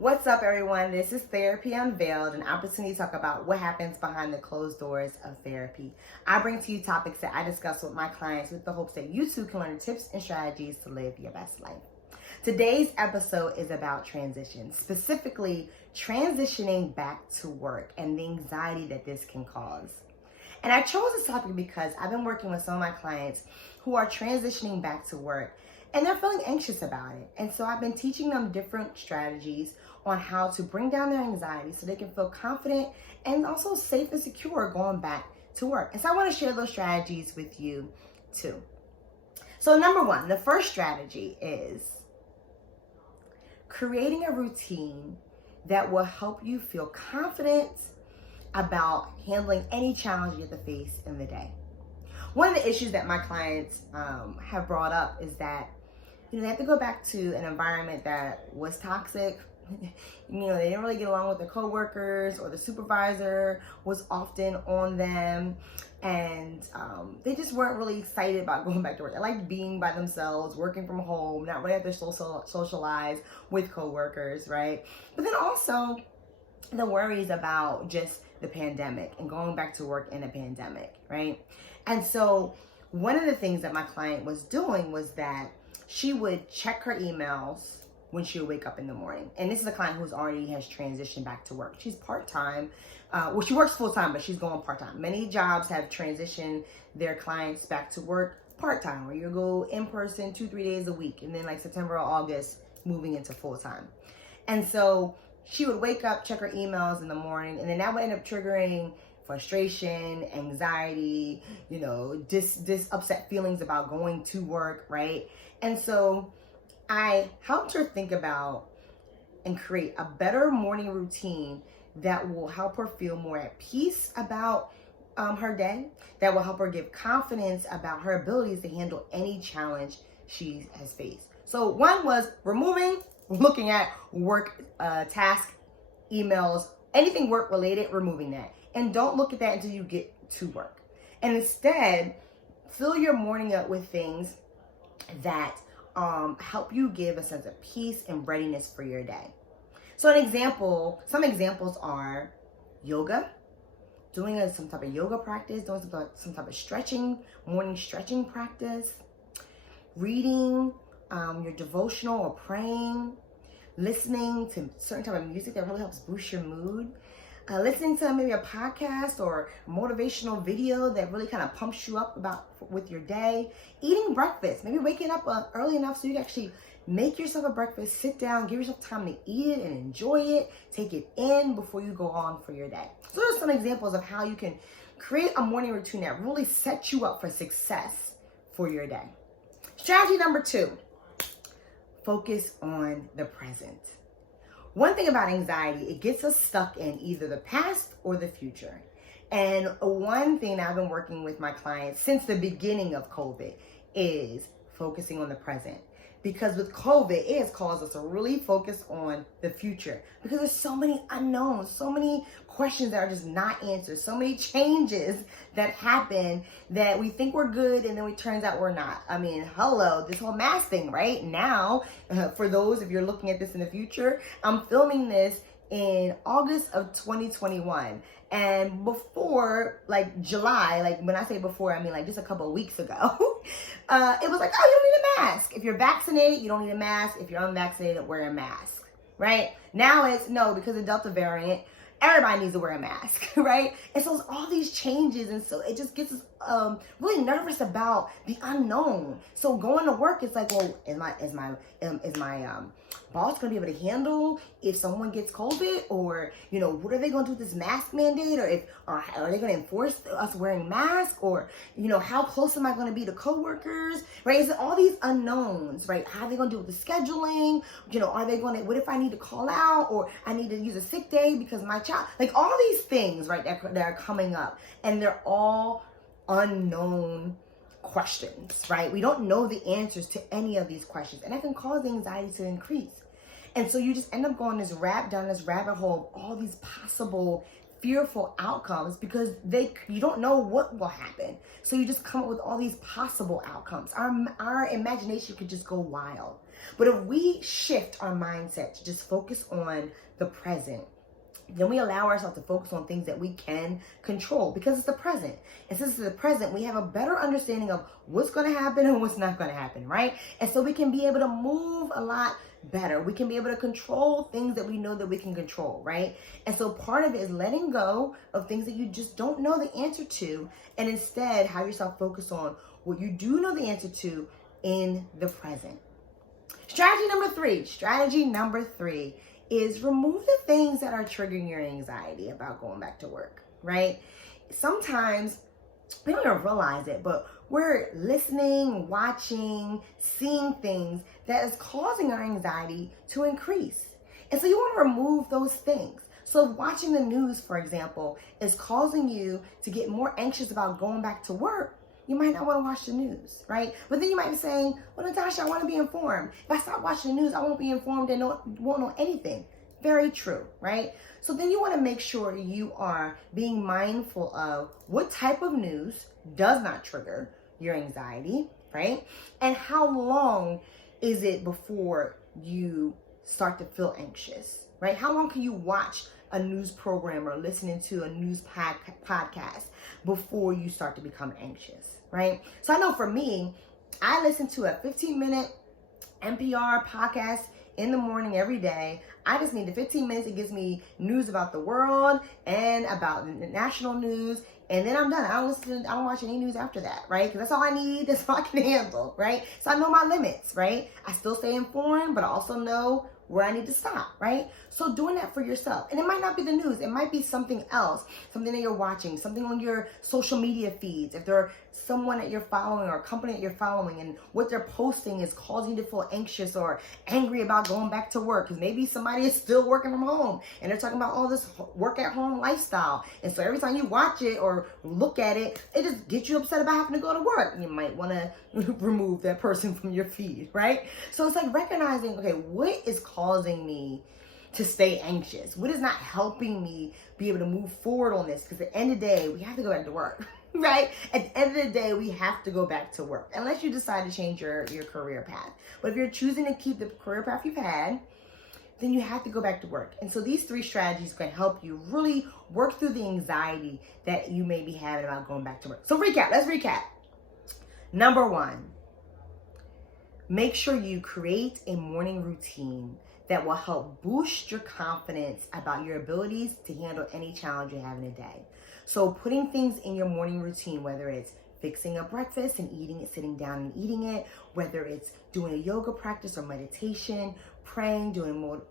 What's up, everyone? This is Therapy Unveiled, an opportunity to talk about what happens behind the closed doors of therapy. I bring to you topics that I discuss with my clients with the hopes that you too can learn tips and strategies to live your best life. Today's episode is about transition, specifically transitioning back to work and the anxiety that this can cause. And I chose this topic because I've been working with some of my clients who are transitioning back to work and they're feeling anxious about it. And so I've been teaching them different strategies on how to bring down their anxiety so they can feel confident and also safe and secure going back to work. And so I want to share those strategies with you too. So number one, the first strategy is creating a routine that will help you feel confident about handling any challenge you have to face in the day. One of the issues that my clients have brought up is that they have to go back to an environment that was toxic. They didn't really get along with their coworkers, or the supervisor was often on them, and they just weren't really excited about going back to work. They liked being by themselves, working from home, not really have to socialize with coworkers, right? But then also the worries about just the pandemic and going back to work in a pandemic, right? And so one of the things that my client was doing was that she would check her emails when she would wake up in the morning. And this is a client who's already has transitioned back to work. She's part-time. She works full-time, but she's going part-time. Many jobs have transitioned their clients back to work part-time, where you go in person 2-3 days a week, and then like September or August, moving into full-time. And so she would wake up, check her emails in the morning, and then that would end up triggering frustration, anxiety, this upset feelings about going to work, right? And so I helped her think about and create a better morning routine that will help her feel more at peace about her day, that will help her give confidence about her abilities to handle any challenge she has faced. So one was looking at work task, emails, anything work related, removing that. And don't look at that until you get to work. And instead, fill your morning up with things that help you give a sense of peace and readiness for your day. So some examples are yoga, doing some type of yoga practice, doing some type of morning stretching practice, reading your devotional or praying, listening to certain type of music that really helps boost your mood, listening to maybe a podcast or a motivational video that really kind of pumps you up with your day, eating breakfast, maybe waking up early enough so you can actually make yourself a breakfast, sit down, give yourself time to eat it and enjoy it, take it in before you go on for your day. So those are some examples of how you can create a morning routine that really sets you up for success for your day. Strategy number 2, focus on the present. One thing about anxiety, it gets us stuck in either the past or the future. And one thing I've been working with my clients since the beginning of COVID is focusing on the present. Because with COVID, it has caused us to really focus on the future. Because there's so many unknowns, so many questions that are just not answered, so many changes that happen that we think we're good and then it turns out we're not. I mean, hello, this whole mask thing, right? Now, for those, if you're looking at this in the future, I'm filming this in August of 2021. And before, like July, like when I say before, I mean like just a couple of weeks ago, it was like, oh, you don't need a mask. If you're vaccinated, you don't need a mask. If you're unvaccinated, wear a mask, right? Now it's no, because of the Delta variant, everybody needs to wear a mask, right? And so it's all these changes, and so it just gets us really nervous about the unknown. So going to work, it's like, well, is my boss gonna be able to handle if someone gets COVID, or what are they gonna do with this mask mandate, or are they gonna enforce us wearing masks, or how close am I gonna be to coworkers, right? It's all these unknowns, right? How are they gonna do with the scheduling? Are they gonna? What if I need to call out, or I need to use a sick day because my child? Like all these things, right? That are coming up, and they're all unknown questions, right? We don't know the answers to any of these questions, and that can cause anxiety to increase. And so you just end up going down this rabbit hole of all these possible fearful outcomes because you don't know what will happen. So you just come up with all these possible outcomes. Our imagination could just go wild. But if we shift our mindset to just focus on the present, then we allow ourselves to focus on things that we can control because it's the present. And since it's the present, we have a better understanding of what's going to happen and what's not going to happen, right? And so we can be able to move a lot better. We can be able to control things that we know that we can control, right? And so part of it is letting go of things that you just don't know the answer to, and instead have yourself focus on what you do know the answer to in the present. Strategy number three is remove the things that are triggering your anxiety about going back to work, right? Sometimes we don't even realize it, but we're listening, watching, seeing things that is causing our anxiety to increase. And so you want to remove those things. So watching the news, for example, is causing you to get more anxious about going back to work. You might not want to watch the news, right? But then you might be saying, well, Natasha, I want to be informed. If I stop watching the news, I won't be informed and won't know anything. Very true, right? So then you want to make sure you are being mindful of what type of news does not trigger your anxiety, right? And how long is it before you start to feel anxious, right? How long can you watch a news program or listening to a news podcast before you start to become anxious, right? So I know for me, I listen to a 15-minute NPR podcast in the morning every day. I just need the 15 minutes. It gives me news about the world and about the national news. And then I'm done. I don't watch any news after that, right? Because that's all I need. That's all I can handle, right? So I know my limits, right? I still stay informed, but I also know where I need to stop, right? So doing that for yourself. And it might not be the news. It might be something else, something that you're watching, something on your social media feeds. If there's someone that you're following or a company that you're following and what they're posting is causing you to feel anxious or angry about going back to work, because maybe somebody is still working from home and they're talking about all this work at home lifestyle. And so every time you watch it or look at it, it just gets you upset about having to go to work. You might want to remove that person from your feed, right? So it's like recognizing, okay, what is causing me to stay anxious? What is not helping me be able to move forward on this? Because at the end of the day, we have to go back to work, right? At the end of the day, we have to go back to work unless you decide to change your career path. But if you're choosing to keep the career path you've had, then you have to go back to work. And so these 3 strategies can help you really work through the anxiety that you may be having about going back to work. So let's recap. Number 1, make sure you create a morning routine that will help boost your confidence about your abilities to handle any challenge you have in a day. So putting things in your morning routine, whether it's fixing a breakfast and eating it, sitting down and eating it, whether it's doing a yoga practice or meditation, praying, doing more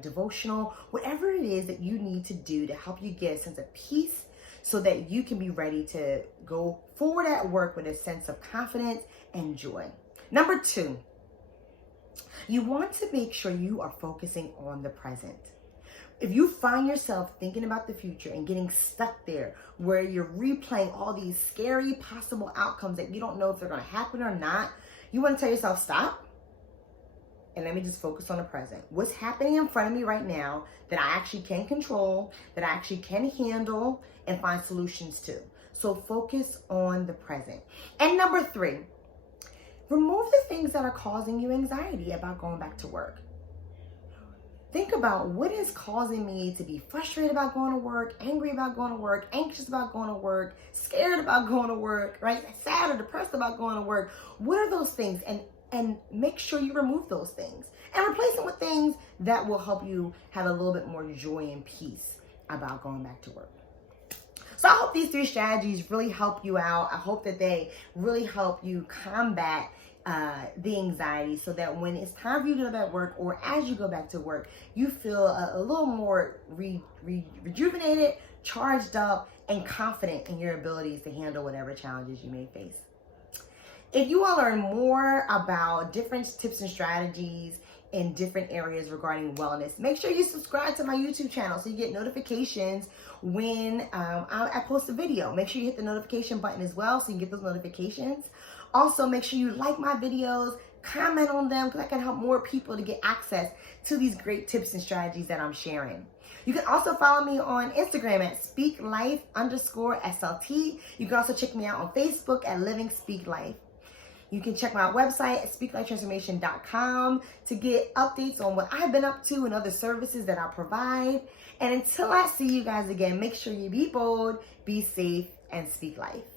devotional, whatever it is that you need to do to help you get a sense of peace so that you can be ready to go forward at work with a sense of confidence and joy. Number 2, you want to make sure you are focusing on the present. If you find yourself thinking about the future and getting stuck there where you're replaying all these scary possible outcomes that you don't know if they're going to happen or not, you want to tell yourself, stop, and let me just focus on the present. What's happening in front of me right now that I actually can control, that I actually can handle and find solutions to. So focus on the present. And number 3, remove the things that are causing you anxiety about going back to work. Think about what is causing me to be frustrated about going to work, angry about going to work, anxious about going to work, scared about going to work, right? Sad or depressed about going to work. What are those things? And make sure you remove those things and replace them with things that will help you have a little bit more joy and peace about going back to work. So I hope these 3 strategies really help you out. I hope that they really help you combat the anxiety so that when it's time for you to go back to work or as you go back to work, you feel a little more rejuvenated, charged up, and confident in your abilities to handle whatever challenges you may face. If you want to learn more about different tips and strategies in different areas regarding wellness, make sure you subscribe to my YouTube channel so you get notifications when I post a video. Make sure you hit the notification button as well so you can get those notifications. Also, make sure you like my videos, comment on them, because I can help more people to get access to these great tips and strategies that I'm sharing. You can also follow me on Instagram at speaklife_SLT. You can also check me out on Facebook at Living Speak Life. You can check my website at speaklifetransformation.com to get updates on what I've been up to and other services that I provide. And until I see you guys again, make sure you be bold, be safe, and speak life.